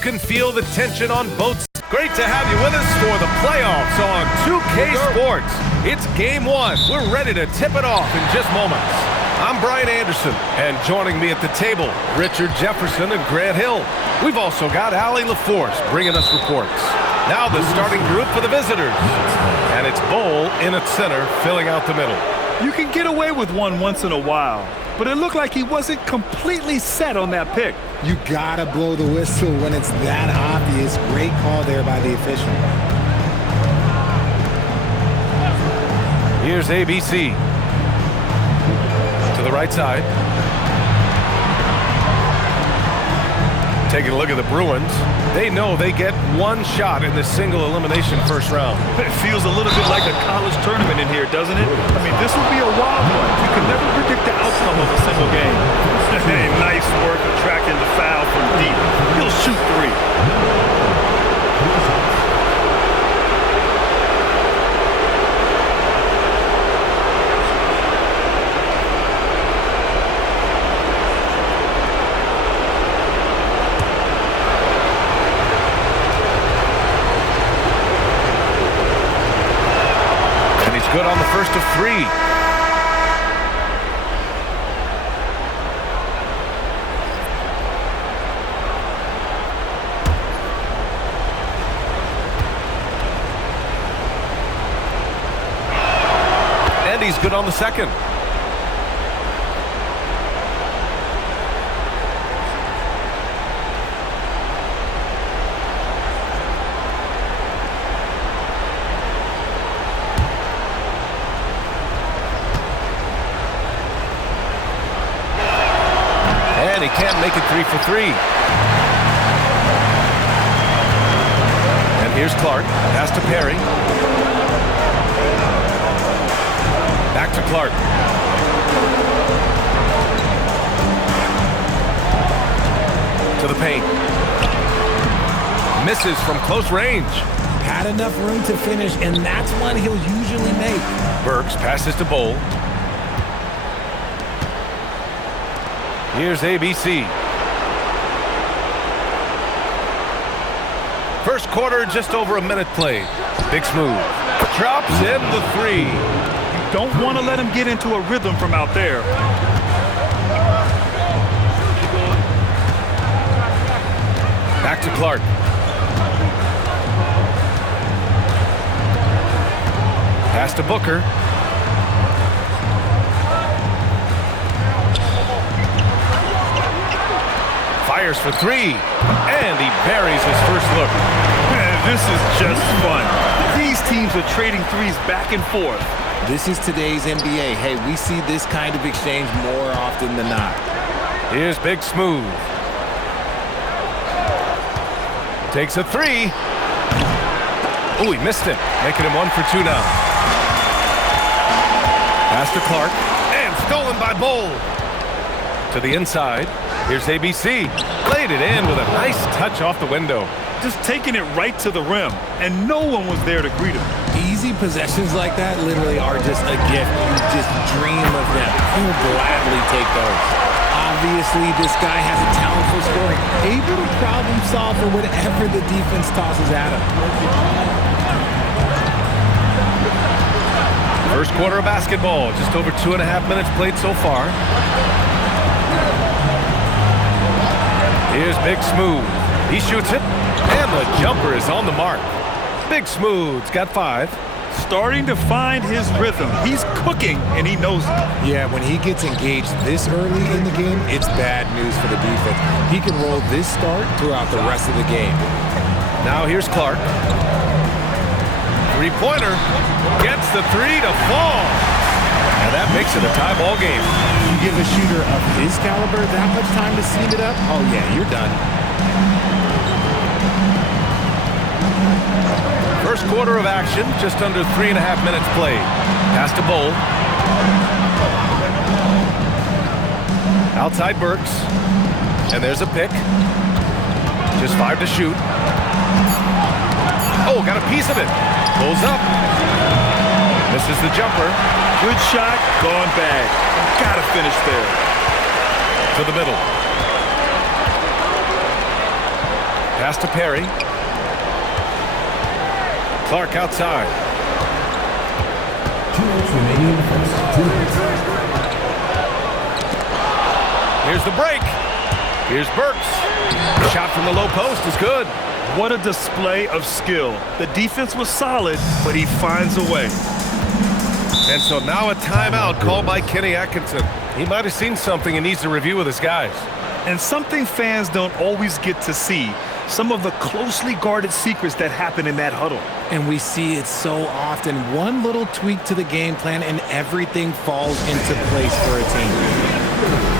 can feel the tension on both sides. Great to have you with us for the playoffs on 2K Sports. It's game one. We're ready to tip it off in just moments. I'm Brian Anderson, and joining me at the table, Richard Jefferson and Grant Hill. We've also got Allie LaForce bringing us reports. Now the starting group for the visitors. And it's Bowl in at center, filling out the middle. You can get away with one once in a while, but it looked like he wasn't completely set on that pick. You gotta blow the whistle when it's that obvious. Great call there by the official. Here's ABC. To the right side. Taking a look at the Bruins. They know they get one shot in this single elimination first round. It feels a little bit like a college tournament in here, doesn't it? I mean, this will be a wild one. You can never predict the outcome of a single game. Hey, nice work attracting the foul from deep. He'll shoot three. Good on the first of three. And he's good on the second. He can't make it 3 for 3. And here's Clark. Pass to Perry. Back to Clark. To the paint. Misses from close range. Had enough room to finish, and that's one he'll usually make. Burks passes to Bowl. Here's ABC. First quarter, just over a minute played. Big Smooth. Drops in the three. You don't want to let him get into a rhythm from out there. Back to Clark. Pass to Booker. Fires for three, and he buries his first look. Man, this is just fun. These teams are trading threes back and forth. This is today's NBA. Hey, we see this kind of exchange more often than not. Here's Big Smooth. Takes a three. Oh, he missed it, making him 1 for 2 now. Pass to Clark, and stolen by Bowl. To the inside. Here's ABC. Played it in with a nice touch off the window. Just taking it right to the rim, and no one was there to greet him. Easy possessions like that literally are just a gift. You just dream of them. You'll gladly take those. Obviously, this guy has a talent for scoring. Able to problem solve for whatever the defense tosses at him. First quarter of basketball. Just over 2.5 minutes played so far. Here's Big Smooth. He shoots it, and the jumper is on the mark. Big Smooth's got 5. Starting to find his rhythm. He's cooking, and he knows it. Yeah, when he gets engaged this early in the game, it's bad news for the defense. He can roll this start throughout the rest of the game. Now here's Clark. Three-pointer. Gets the three to fall. And that makes it a tie ball game. You give a shooter of his caliber that much time to seam it up, oh yeah, you're done. First quarter of action, just under 3.5 minutes played. Pass to Bowl. Outside Burks. And there's a pick. Just 5 to shoot. Oh, got a piece of it. Pulls up. Misses the jumper. Good shot, gone bad. Gotta finish there. To the middle. Pass to Perry. Clark outside. 2 minutes remaining in the first. 2 minutes. Here's the break. Here's Burks. Shot from the low post is good. What a display of skill. The defense was solid, but he finds a way. And so now a timeout called by Kenny Atkinson. He might have seen something and needs to review with his guys. And something fans don't always get to see. Some of the closely guarded secrets that happen in that huddle. And we see it so often. One little tweak to the game plan and everything falls into place for a team.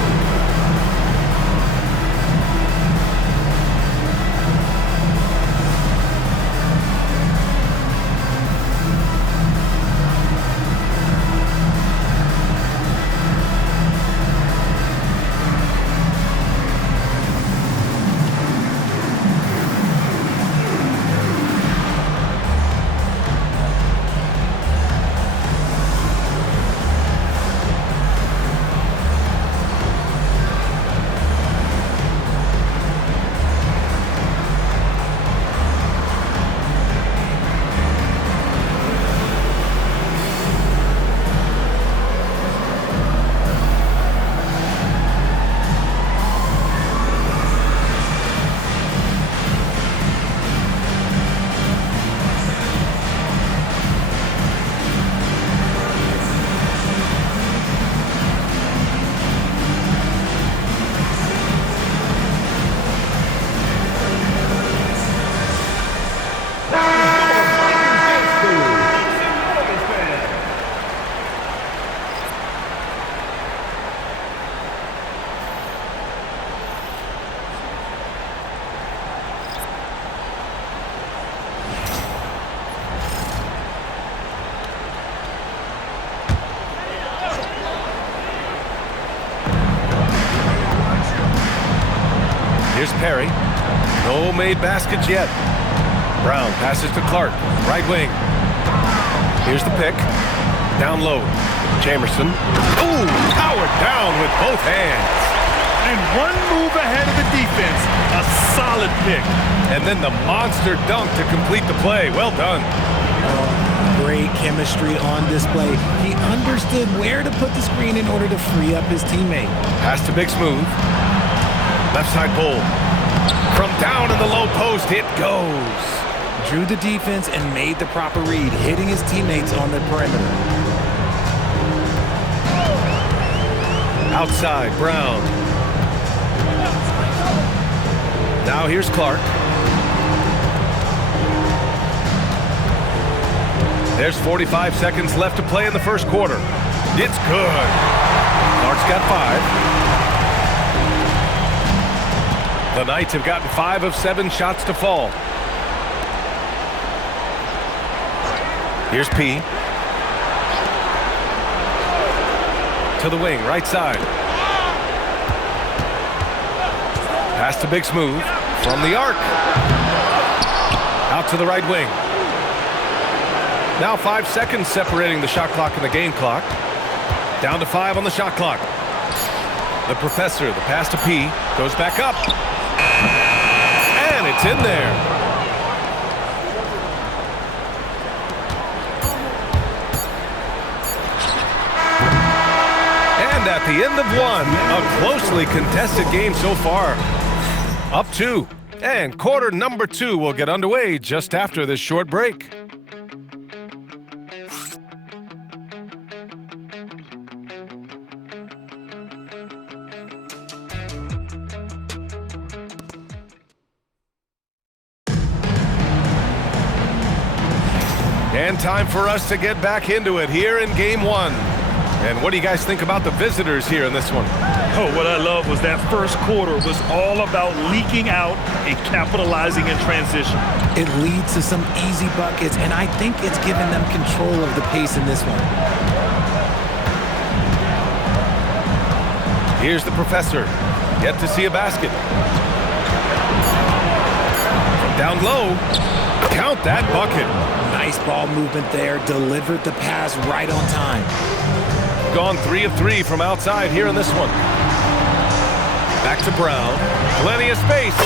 Here's Perry. No made baskets yet. Brown passes to Clark. Right wing. Here's the pick. Down low. Jamerson. Ooh, powered down with both hands. And one move ahead of the defense. A solid pick. And then the monster dunk to complete the play. Well done. Great chemistry on display. He understood where to put the screen in order to free up his teammate. Pass to Big Smooth. Left side pull. From down in the low post, it goes. Drew the defense and made the proper read, hitting his teammates on the perimeter. Outside, Brown. Now here's Clark. There's 45 seconds left to play in the first quarter. It's good. Clark's got 5. The Knights have gotten 5 of 7 shots to fall. Here's P. To the wing, right side. Pass to Big Smooth. From the arc. Out to the right wing. Now 5 seconds separating the shot clock and the game clock. Down to 5 on the shot clock. The Professor, the pass to P, goes back up. And it's in there. And at the end of 1, a closely contested game so far. Up 2. And quarter number 2 will get underway just after this short break. And time for us to get back into it here in game 1. And what do you guys think about the visitors here in this one? Oh, what I love was that first quarter was all about leaking out and capitalizing in transition. It leads to some easy buckets, and I think it's given them control of the pace in this one. Here's the Professor. Yet to see a basket. From down low. Count that bucket. Nice ball movement there. Delivered the pass right on time. Gone 3 of 3 from outside here in this one. Back to Brown. Plenty of space.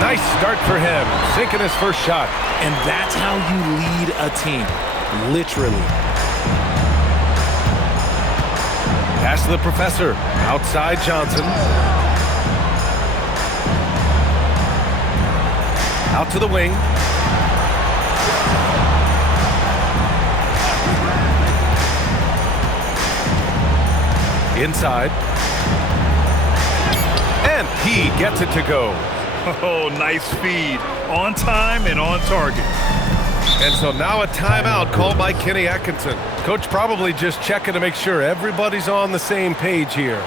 Nice start for him, sinking his first shot. And that's how you lead a team, literally. Pass to the professor. Outside Johnson. Out to the wing. Inside. And he gets it to go. Oh, nice feed. On time and on target. And so now a timeout called by Kenny Atkinson. Coach probably just checking to make sure everybody's on the same page here.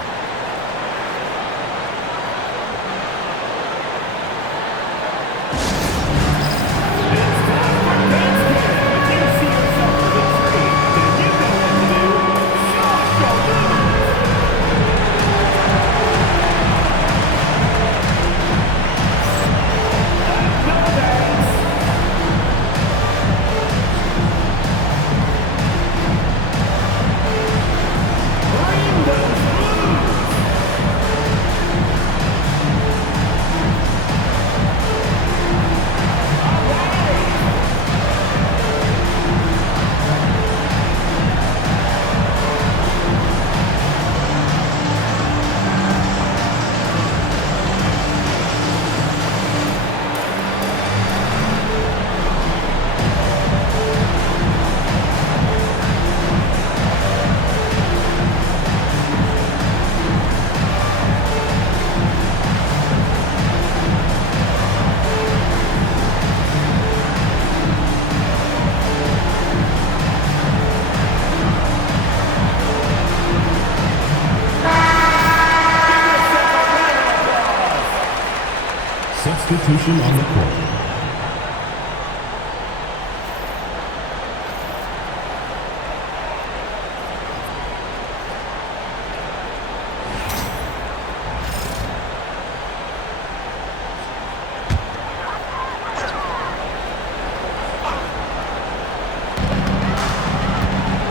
Substitution on the court.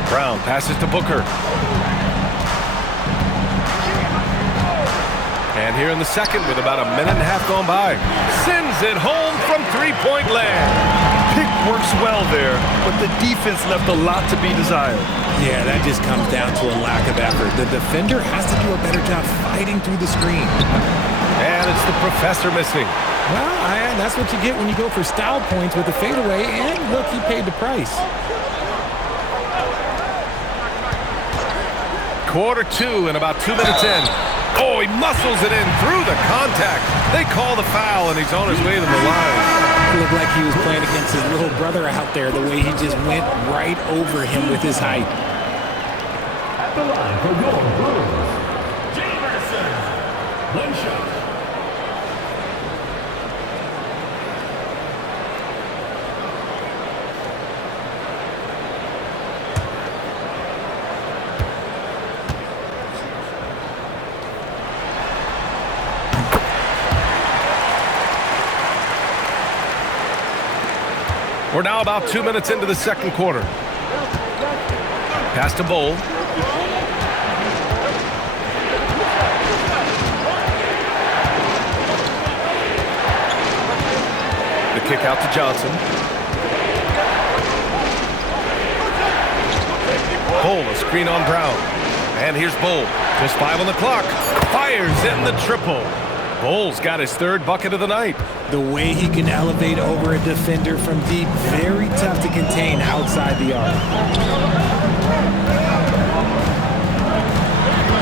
Brown passes to Booker. And here in the second with about a minute and a half gone by. Sends it home from three-point land. Pick works well there, but the defense left a lot to be desired. Yeah, that just comes down to a lack of effort. The defender has to do a better job fighting through the screen. And it's the professor missing. Well, that's what you get when you go for style points with the fadeaway. And look, he paid the price. Quarter two and about 2 minutes in. Oh, he muscles it in through the contact. They call the foul, and he's on his way to the line. It looked like he was playing against his little brother out there, the way he just went right over him with his height. At the line for your Brewers, Jamerson. One shot. We're now about 2 minutes into the second quarter. Pass to Bowl. The kick out to Johnson. Bowl, a screen on Brown. And here's Bowl. Just 5 on the clock. Fires in the triple. Bowles got his third bucket of the night. The way he can elevate over a defender from deep, very tough to contain outside the arc.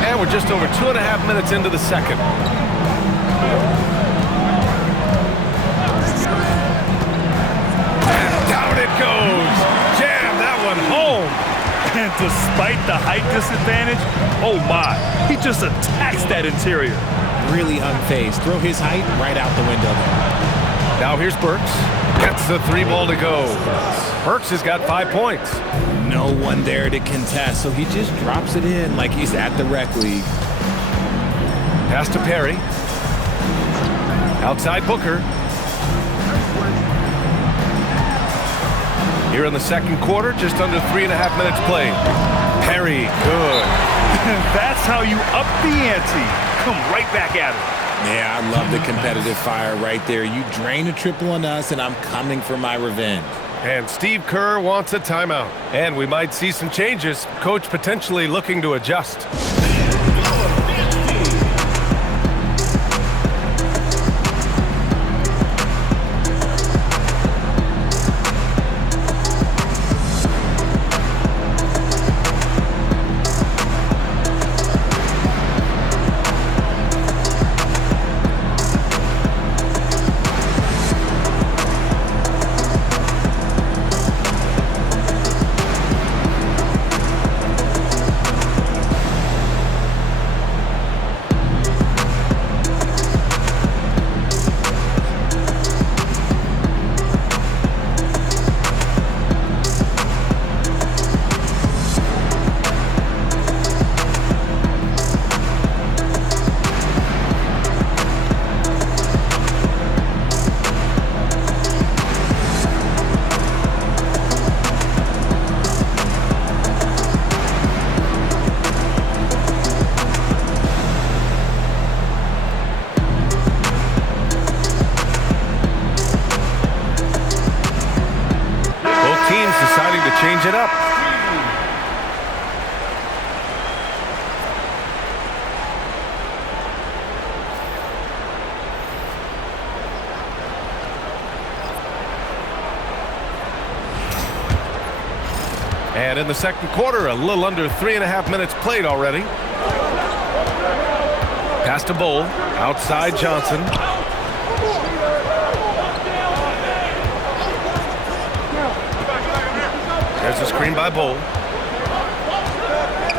And we're just over 2.5 minutes into the second. And down it goes. Jam that one home. And despite the height disadvantage, oh my, he just attacks that interior. Really unfazed. Throw his height right out the window there. Now here's Burks. Gets the 3 ball to go. Burks has got 5 points. No one there to contest, so he just drops it in like he's at the rec league. Pass to Perry. Outside Booker. Here in the second quarter, just under 3.5 minutes played. Perry, good. That's how you up the ante. Come right back at it. Yeah, I love the competitive fire right there. You drain a triple on us, and I'm coming for my revenge. And Steve Kerr wants a timeout. And we might see some changes. Coach potentially looking to adjust. Deciding to change it up. And in the second quarter, a little under 3.5 minutes played already. Pass to Bull, outside Johnson. There's a screen by Bull.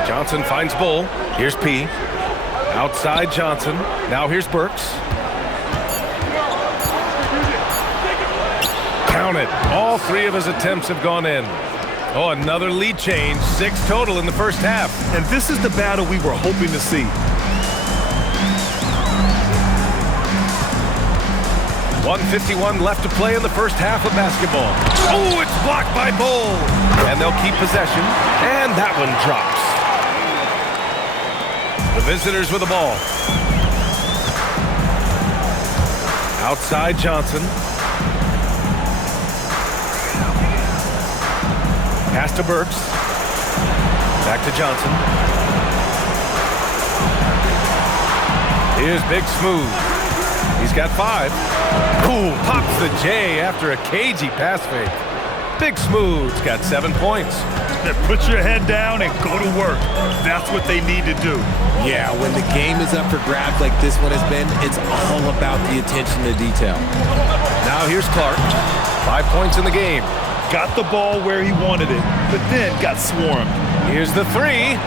Johnson finds Bull. Here's P. Outside Johnson. Now here's Burks. Count it. All 3 of his attempts have gone in. Oh, another lead change. 6 total in the first half. And this is the battle we were hoping to see. 1:51 left to play in the first half of basketball. Oh, it's blocked by Bull. And they'll keep possession. And that one drops. The visitors with the ball. Outside Johnson. Pass to Burks. Back to Johnson. Here's Big Smooth. He's got 5. Ooh, pops the J after a cagey pass fake. Big Smooth's got 7 points. Put your head down and go to work. That's what they need to do. Yeah, when the game is up for grabs like this one has been, it's all about the attention to detail. Now here's Clark. 5 points in the game. Got the ball where he wanted it, but then got swarmed. Here's the 3.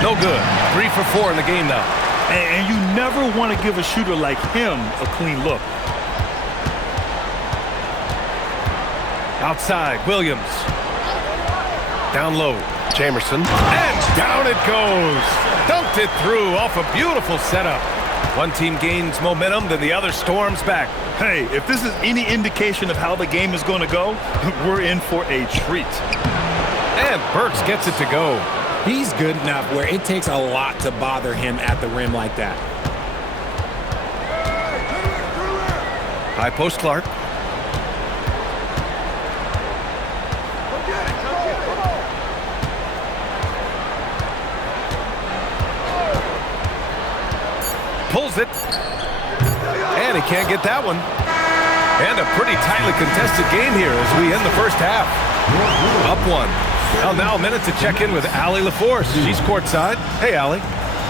No good. 3 for 4 in the game now. And you never want to give a shooter like him a clean look. Outside, Williams. Down low, Jamerson. And down it goes. Dumped it through off a beautiful setup. One team gains momentum, then the other storms back. Hey, if this is any indication of how the game is going to go, we're in for a treat. And Burks gets it to go. He's good enough where it takes a lot to bother him at the rim like that. High post Clark. Pulls it. And he can't get that one. And a pretty tightly contested game here as we end the first half. Up 1. Well, now a minute to check in with Allie LaForce. She's courtside. Hey, Allie.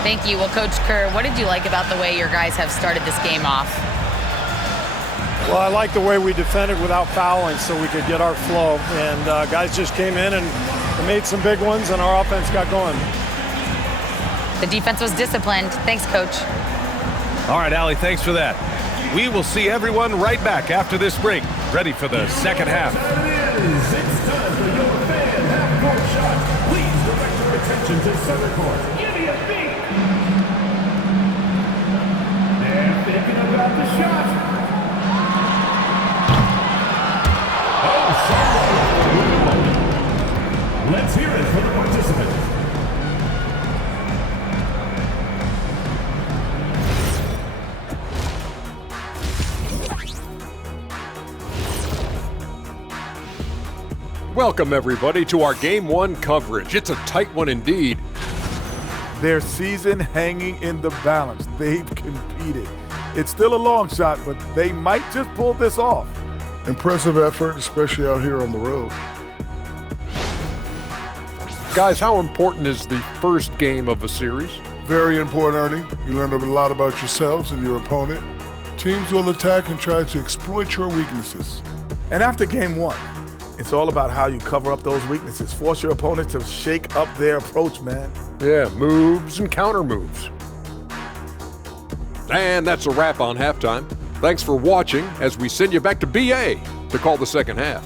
Thank you. Well, Coach Kerr, what did you like about the way your guys have started this game off? Well, I like the way we defended without fouling so we could get our flow. And guys just came in and made some big ones, and our offense got going. The defense was disciplined. Thanks, Coach. All right, Allie, thanks for that. We will see everyone right back after this break, ready for the second half. It's time for your fan half-court shot. Please direct your attention to center court. Give me a beat. They're thinking about the shot. Oh, sorry. Let's hear it for the participant. Welcome, everybody, to our Game 1 coverage. It's a tight one indeed. Their season hanging in the balance. They've competed. It's still a long shot, but they might just pull this off. Impressive effort, especially out here on the road. Guys, how important is the first game of a series? Very important, Ernie. You learn a lot about yourselves and your opponent. Teams will attack and try to exploit your weaknesses. And after game 1, it's all about how you cover up those weaknesses. Force your opponent to shake up their approach, man. Yeah, moves and counter moves. And that's a wrap on halftime. Thanks for watching as we send you back to BA to call the second half.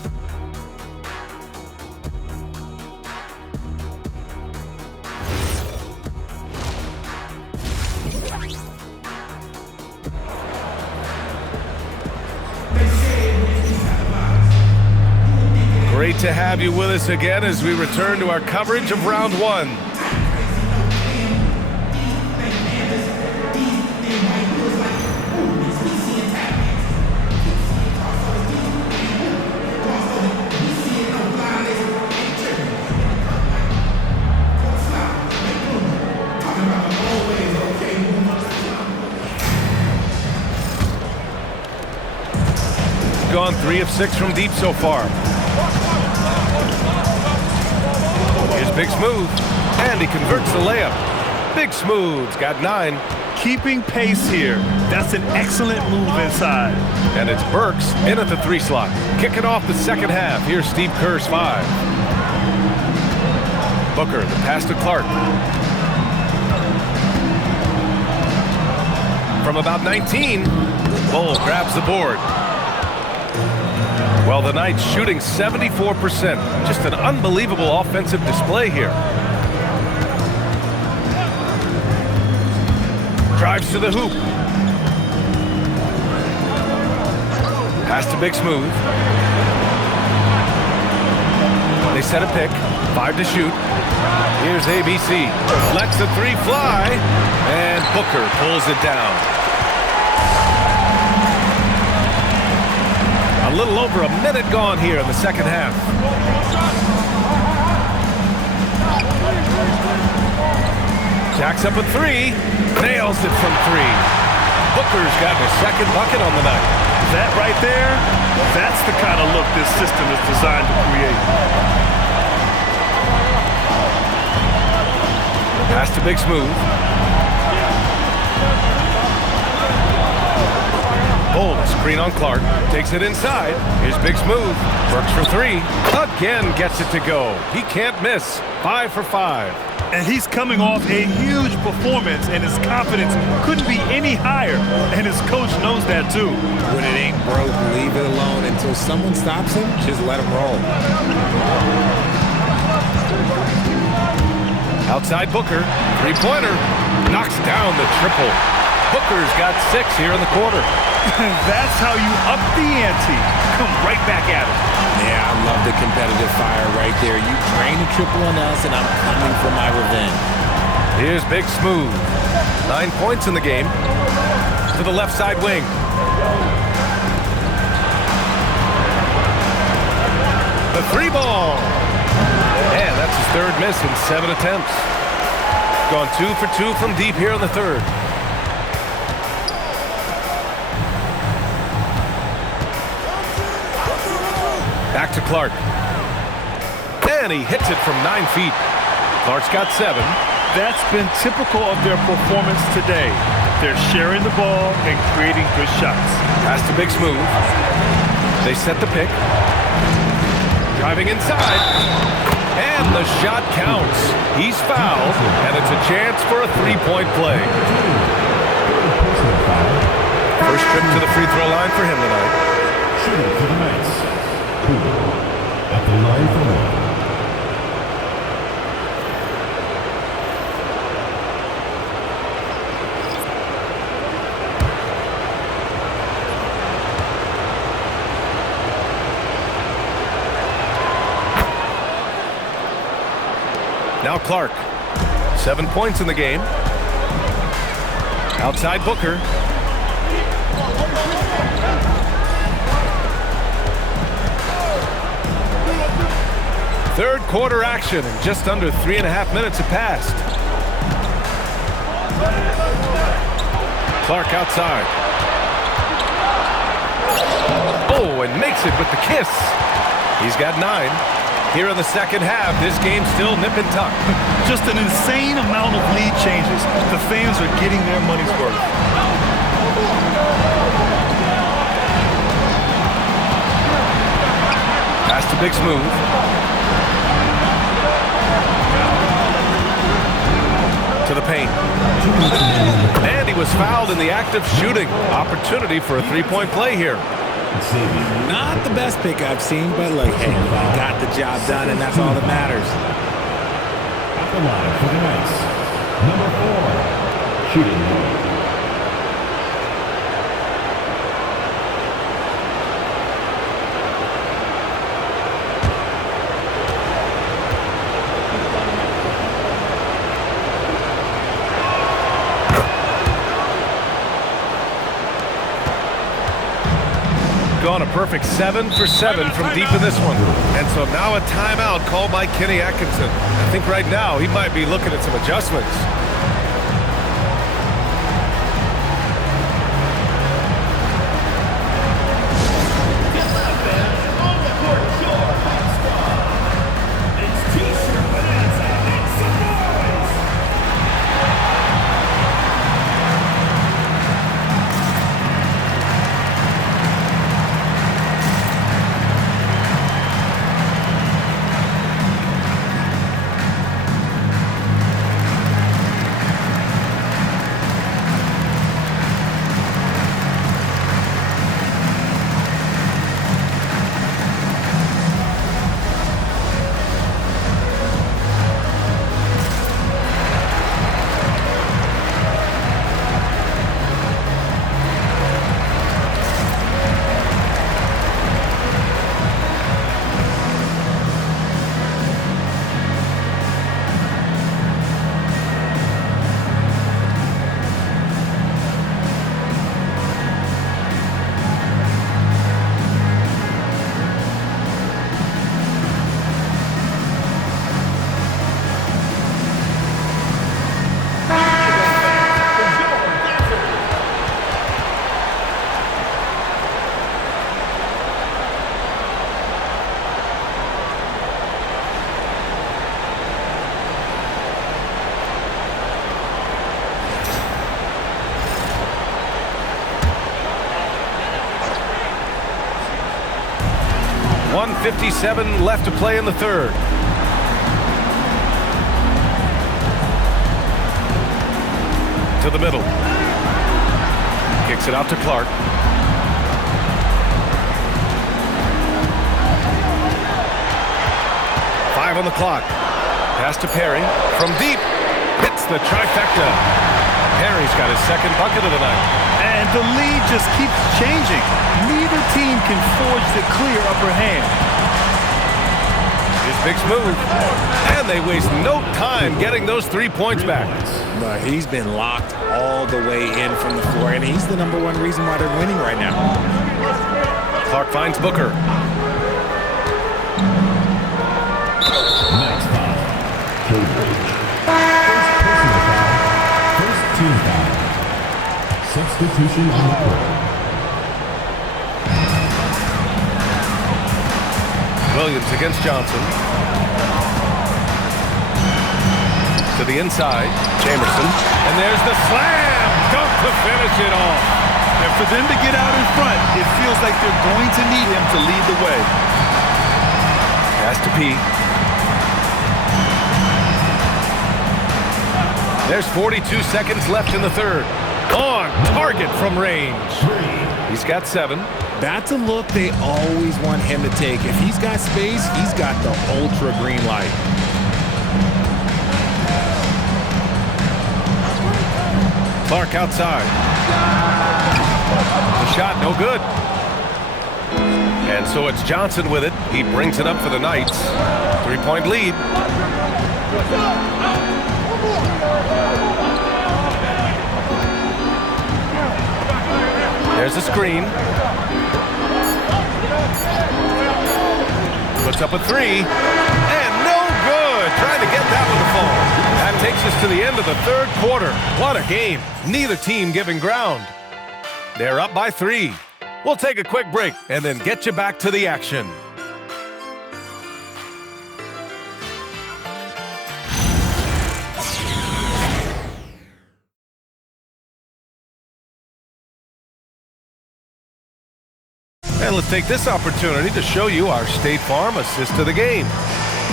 Great to have you with us again as we return to our coverage of round 1. Gone 3 of 6 from deep so far. Here's Big Smooth, and he converts the layup. Big Smooth's got 9. Keeping pace here. That's an excellent move inside. And it's Burks in at the 3 slot. Kicking off the second half. Here's Steve Kerr's 5. Booker, the pass to Clark. From about 19, Bull grabs the board. Well, the Knights shooting 74%. Just an unbelievable offensive display here. Drives to the hoop. Pass to Big Smooth. They set a pick. 5 to shoot. Here's ABC. Lets the 3 fly. And Booker pulls it down. A little over a minute gone here in the second half. Jacks up a 3. Nails it from 3. Booker's got his second bucket on the night. That right there, that's the kind of look this system is designed to create. Pass to Big Smooth. Bull, screen on Clark. Takes it inside. Here's Big Smooth. Works for 3. Again gets it to go. He can't miss. 5 for 5. And he's coming off a huge performance, and his confidence couldn't be any higher. And his coach knows that too. When it ain't broke, leave it alone until someone stops him. Just let him roll. Outside Booker. 3-pointer. Knocks down the triple. Booker's got 6 here in the quarter. That's how you up the ante. Come right back at him. Yeah, I love the competitive fire right there. You drain the triple on us, and I'm coming for my revenge. Here's Big Smooth. 9 points in the game. To the left side wing. The 3 ball. And that's his 3rd miss in 7 attempts. Gone 2 for 2 from deep here in the 3rd. Back to Clark. And he hits it from 9 feet. Clark's got 7. That's been typical of their performance today. They're sharing the ball and creating good shots. Pass to Big Smooth. They set the pick. Driving inside. And the shot counts. He's fouled, and it's a chance for a 3-point play. First trip to the free throw line for him tonight. Shooting for the Knights. At the line for 1. Now Clark. 7 points in the game. Outside Booker. Third quarter action, and just under 3.5 minutes have passed. Clark outside. Oh, and makes it with the kiss. He's got 9. Here in the second half, this game's still nip and tuck. Just an insane amount of lead changes. The fans are getting their money's worth. Pass to Big Smooth. To the paint. And he was fouled in the act of shooting. Opportunity for a three-point play here. Not the best pick I've seen, but like, hey, got the job done, and that's all that matters. At the line for the Knights, number 4, shooting guard. Gone a perfect 7 for 7 from deep in this one. And so now a timeout called by Kenny Atkinson. I think right now he might be looking at some adjustments. .57 left to play in the third. To the middle. Kicks it out to Clark. Five on the clock. Pass to Perry. From deep. Hits the trifecta. Perry's got his second bucket of the night. And the lead just keeps changing. Neither team can forge the clear upper hand. Here's Big Smooth. And they waste no time getting those 3 points back. But he's been locked all the way in from the floor, and he's the #1 reason why they're winning right now. Clark finds Booker. Next foul, Cambridge. First team foul. Substitution on the court. Williams against Johnson. To the inside, Jamerson. And there's the slam dunk to finish it off. And for them to get out in front, it feels like they're going to need him to lead the way. Pass to P. There's 42 seconds left in the third. On target from range. He's got 7. That's a look they always want him to take. If he's got space, he's got the ultra green light. Clark outside. The shot no good. And so it's Johnson with it. He brings it up for the Knights. 3-point lead. There's a screen. Puts up a 3. And trying to get that one to fall. That takes us to the end of the third quarter. What a game. Neither team giving ground. They're up by 3. We'll take a quick break and then get you back to the action. And let's take this opportunity to show you our State Farm assist to the game.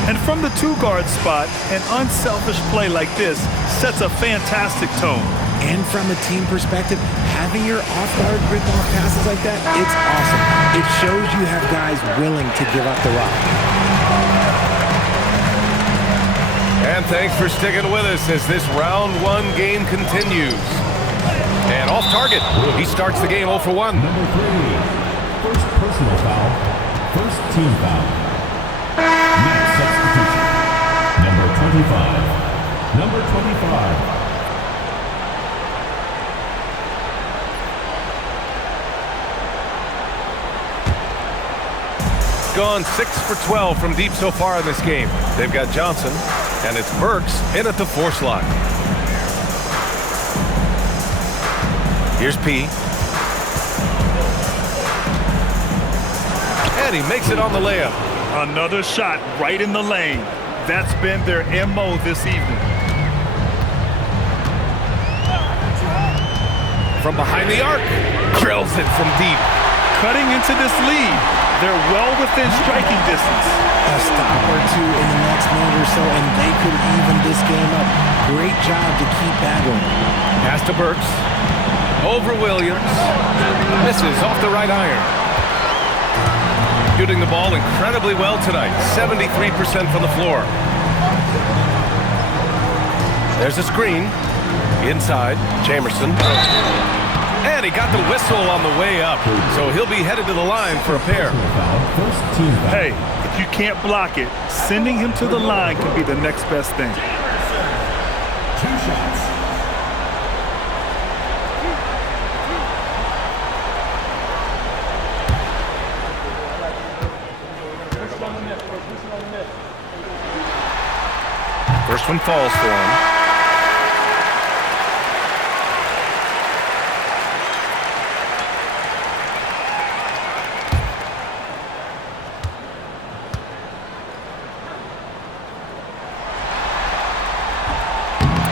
And from the 2-guard spot, an unselfish play like this sets a fantastic tone. And from a team perspective, having your off-guard rip-off passes like that, it's awesome. It shows you have guys willing to give up the rock. And thanks for sticking with us as this round 1 game continues. And off target, he starts the game 0 for 1. Number 3. First personal foul. First team foul. Next substitution. Number 25. Number 25. Gone 6 for 12 from deep so far in this game. They've got Johnson, and it's Burks in at the 4 slot. Here's P. And he makes it on the layup. Another shot right in the lane. That's been their MO this evening. From behind the arc, drills it from deep. Cutting into this lead. They're well within striking distance. A stop or two in the next minute or so, and they could even this game up. Great job to keep battling. Pass to Burks. Over Williams. Misses off the right iron. Shooting the ball incredibly well tonight. 73% from the floor. There's a screen. Inside, Jamerson. And he got the whistle on the way up, so he'll be headed to the line for a pair. Hey, if you can't block it, sending him to the line can be the next best thing. 2 shots. First one falls for him.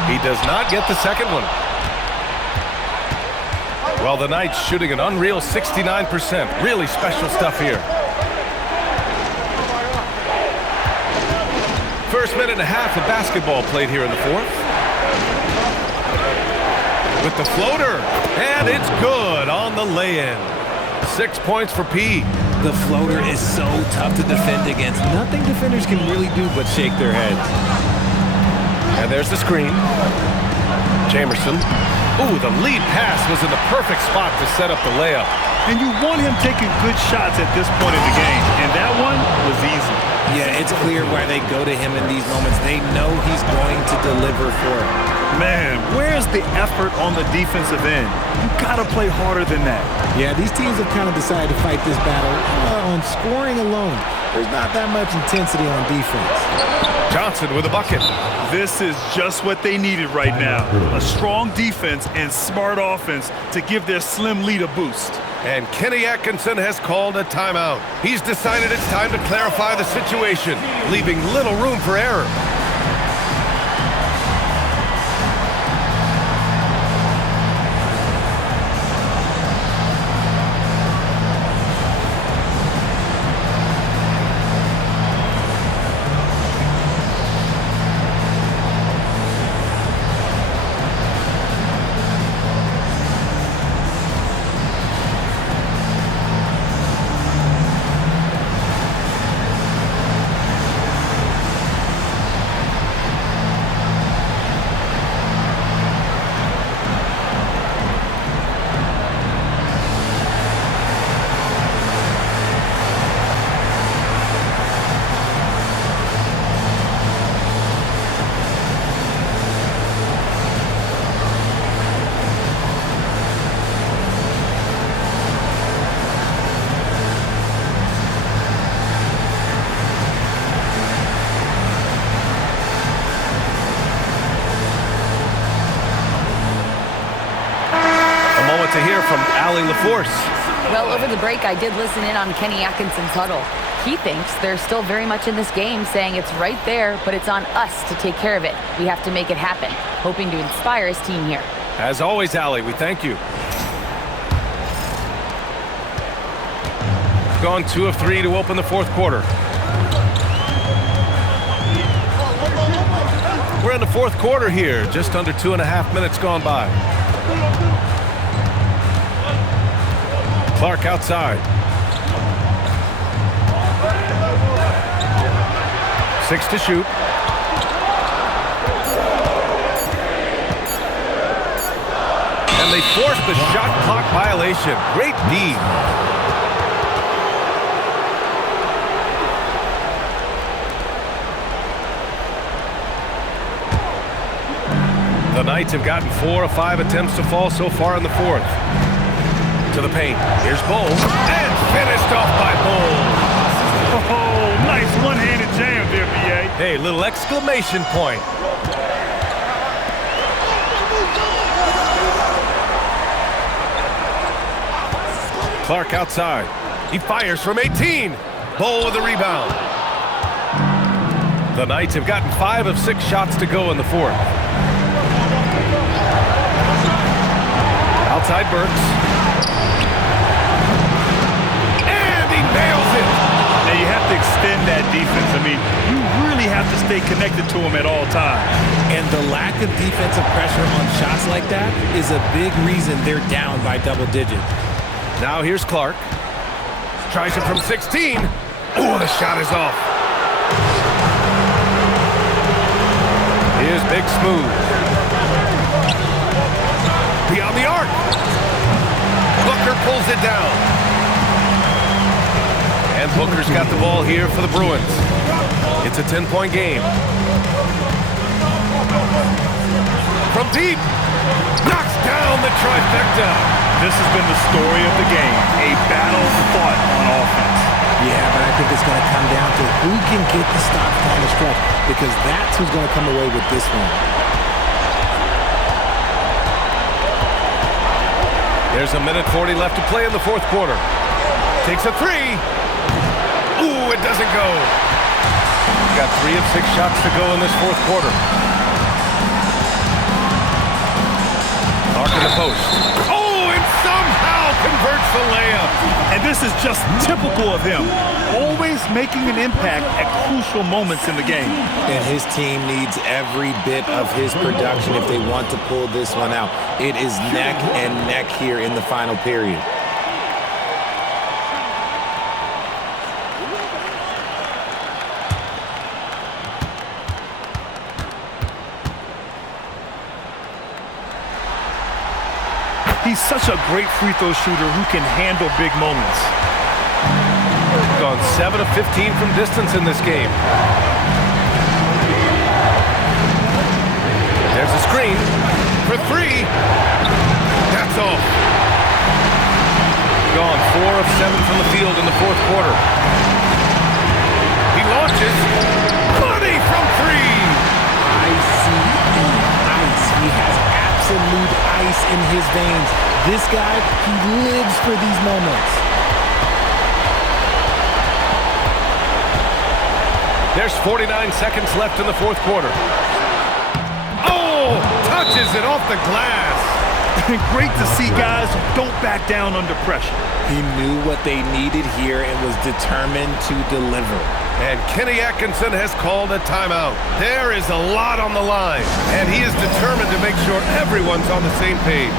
He does not get the second one. Well, the Knights shooting an unreal 69%. Really special stuff here. First minute and a half of basketball played here in the 4th. With the floater, and it's good on the lay-in. 6 points for P. The floater is so tough to defend against. Nothing defenders can really do but shake their heads. And there's the screen. Jamerson. Ooh, the lead pass was in the perfect spot to set up the layup. And you want him taking good shots at this point in the game, and that one was easy. Yeah, it's clear why they go to him in these moments. They know he's going to deliver for it. Man, where's the effort on the defensive end? You gotta play harder than that. Yeah, these teams have kind of decided to fight this battle on scoring alone. There's not that much intensity on defense. Johnson with a bucket. This is just what they needed right now. A strong defense and smart offense to give their slim lead a boost. And Kenny Atkinson has called a timeout. He's decided it's time to clarify the situation, leaving little room for error. to hear from Allie LaForce. Well, over the break, I did listen in on Kenny Atkinson's huddle. He thinks they're still very much in this game, saying it's right there, but it's on us to take care of it. We have to make it happen, hoping to inspire his team here. As always, Allie, we thank you. Gone 2 of 3 to open the fourth quarter. We're in the fourth quarter here, just under 2.5 minutes gone by. Clark outside. 6 to shoot. And they forced the shot clock violation. Great D. The Knights have gotten 4 of 5 attempts to fall so far in the fourth. To the paint. Here's Bowles. And finished off by Bowles. Oh, nice one-handed jam there, B.A. Hey, little exclamation point. Clark outside. He fires from 18. Bowles with the rebound. The Knights have gotten 5 of 6 shots to go in the fourth. Outside Burks. And he nails it. Now you have to extend that defense. I mean, you really have to stay connected to him at all times. And the lack of defensive pressure on shots like that is a big reason they're down by double digits. Now here's Clark. Tries it from 16. Oh, the shot is off. Here's Big Smooth. Beyond the arc. Booker pulls it down. And Booker's got the ball here for the Bruins. It's a 10-point game. From deep. Knocks down the trifecta. This has been the story of the game. A battle fought on offense. Yeah, but I think it's going to come down to who can get the stops down the stretch, because that's who's going to come away with this one. There's a minute 40 left to play in the fourth quarter. Takes a 3. Ooh, it doesn't go. Got 3 of 6 shots to go in this fourth quarter. Clark in the post. Oh, and somehow converts the layup. And this is just typical of him. Always making an impact at crucial moments in the game. And his team needs every bit of his production if they want to pull this one out. It is neck and neck here in the final period. He's such a great free throw shooter who can handle big moments. Gone 7 of 15 from distance in this game. There's a screen for 3. That's off. Gone 4 of 7 from the field in the fourth quarter. He launches. Money from 3. Ice. He has absolute ice in his veins. This guy, he lives for these moments. There's 49 seconds left in the fourth quarter. Oh, touches it off the glass. Great to see guys who don't back down under pressure. He knew what they needed here and was determined to deliver. And Kenny Atkinson has called a timeout. There is a lot on the line, and he is determined to make sure everyone's on the same page.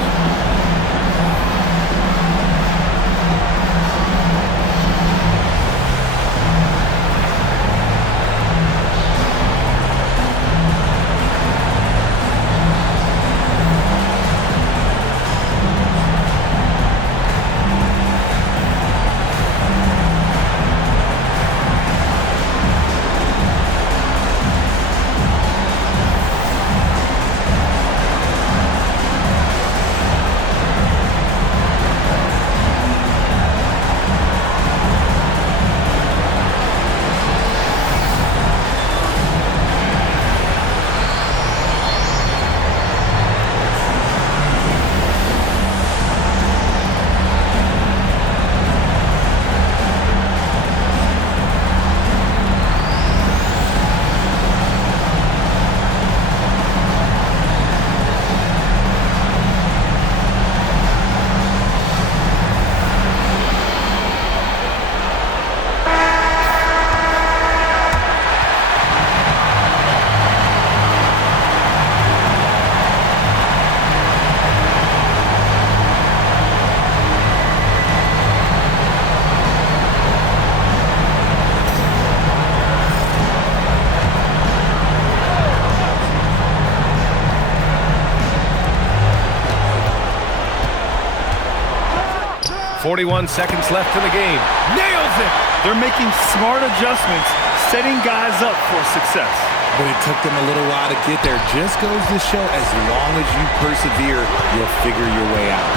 41 seconds left in the game. Nails it! They're making smart adjustments, setting guys up for success. But it took them a little while to get there. Just goes to show, as long as you persevere, you'll figure your way out.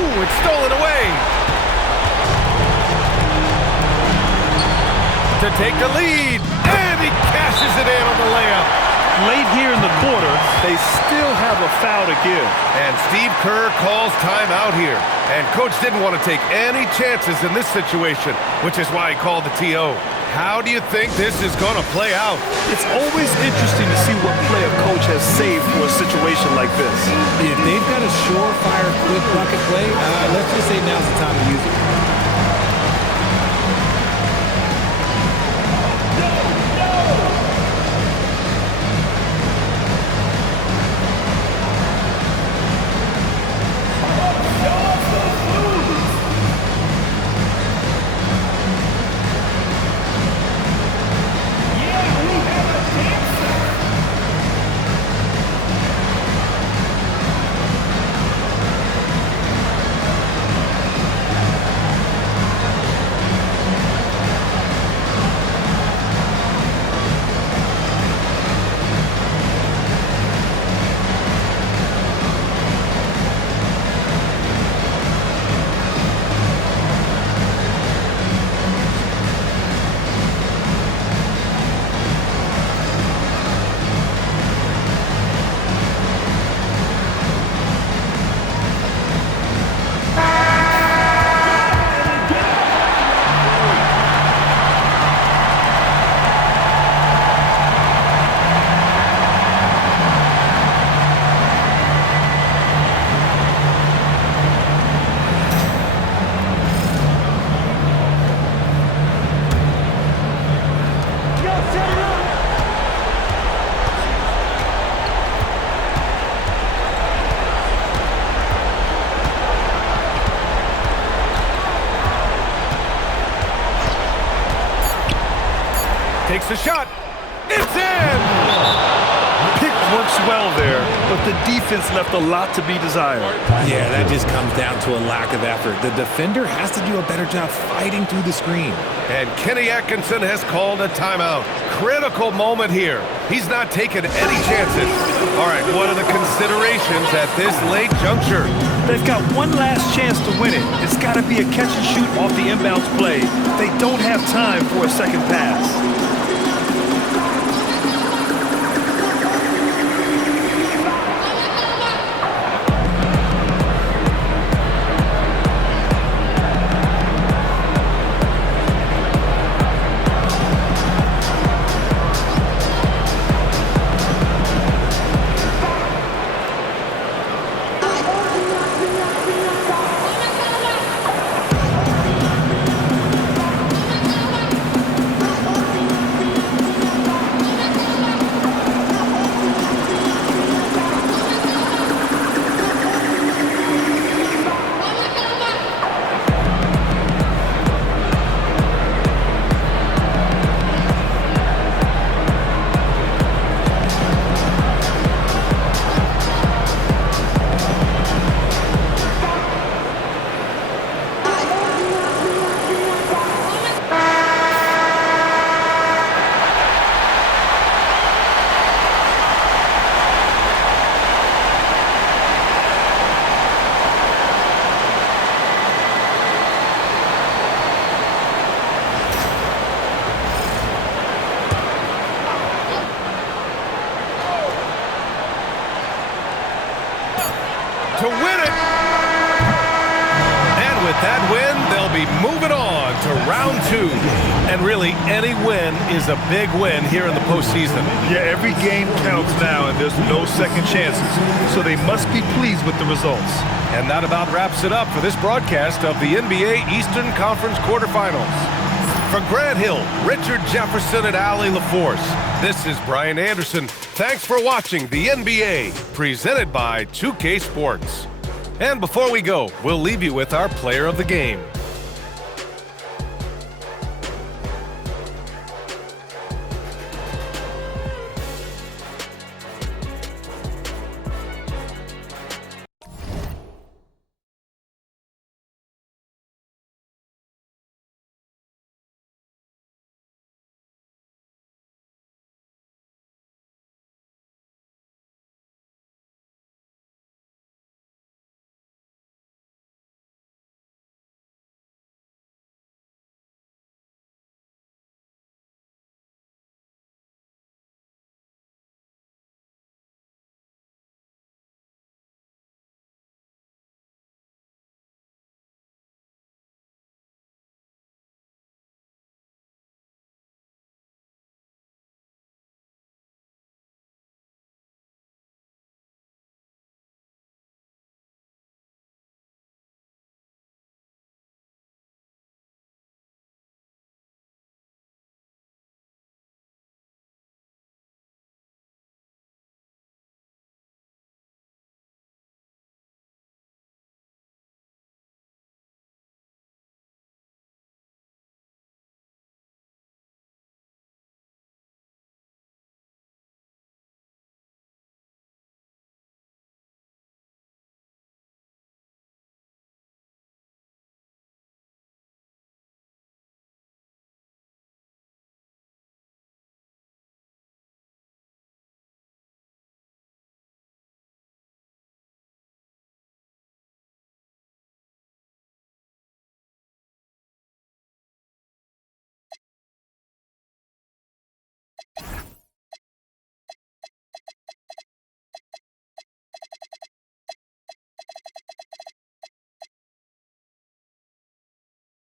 Ooh, it's stolen away. To take the lead, and he cashes it in on the layup. Late here in the quarter, they still have a foul to give. And Steve Kerr calls timeout here. And Coach didn't want to take any chances in this situation, which is why he called the TO. How do you think this is going to play out? It's always interesting to see what play a coach has saved for a situation like this. If they've got a surefire, quick bucket play, let's just say now's the time to use it. Takes the shot. It's in! Pick works well there, but the defense left a lot to be desired. Yeah, that just comes down to a lack of effort. The defender has to do a better job fighting through the screen. And Kenny Atkinson has called a timeout. Critical moment here. He's not taking any chances. All right, what are the considerations at this late juncture? They've got one last chance to win it. It's got to be a catch and shoot off the inbounds play. They don't have time for a second pass. To win it. And with that win, they'll be moving on to round 2. And really, any win is a big win here in the postseason. Yeah, every game counts now, and there's no second chances. So they must be pleased with the results. And that about wraps it up for this broadcast of the NBA Eastern Conference quarterfinals. For Grant Hill, Richard Jefferson, and Allie LaForce, this is Brian Anderson. Thanks for watching the NBA, presented by 2K Sports. And before we go, we'll leave you with our player of the game.